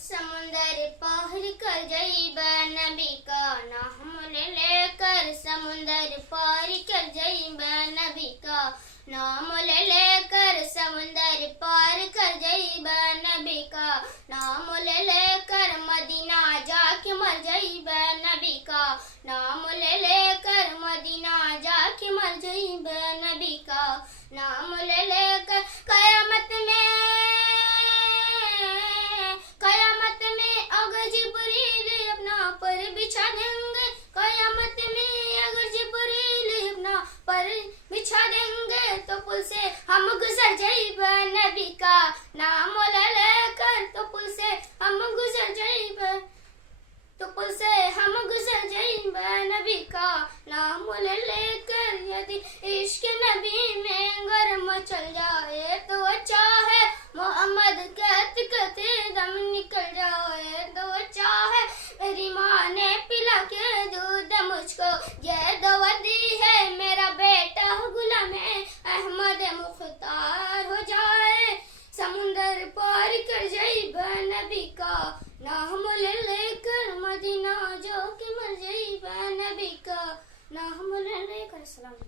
समुंदर पार कर जइबा नबी का नाम लेकर, समुंदर पार कर जइबा नबी का नाम लेकर, समुंदर पार कर जइबा नबी का नाम लेकर, मदीना जाके मर जइबा नबी का नाम लेकर, मदीना जाके मर जइबा नबी का नाम लेकर। कयामत में अगर जिब्रील अपना पर बिछा देंगे, कयामत में अगर जिब्रील अपना पर बिछा देंगे, तो पुल से हम गुजर जाइबा नबी का नाम लेकर, तो पुल से हम गुजर जाइबा, तो पुल से हम गुजर जाइबा नबी का नाम लेकर। यदि इश्क नबी में गर्म चल जाए तो अच्छा है, मोहम्मद कहते कहते दम निकल जाए तो अच्छा है। मेरी माँ ने पिला के दूध मुझको ये दवा दी है, मेरा बेटा गुलाम अहमद मुख्तार हो जाए। समुंदर पार कर जाइबा नबी का नाम लेकर, मदीना जो कि मर जाइबा नबी का नाम लेकर। सलाम।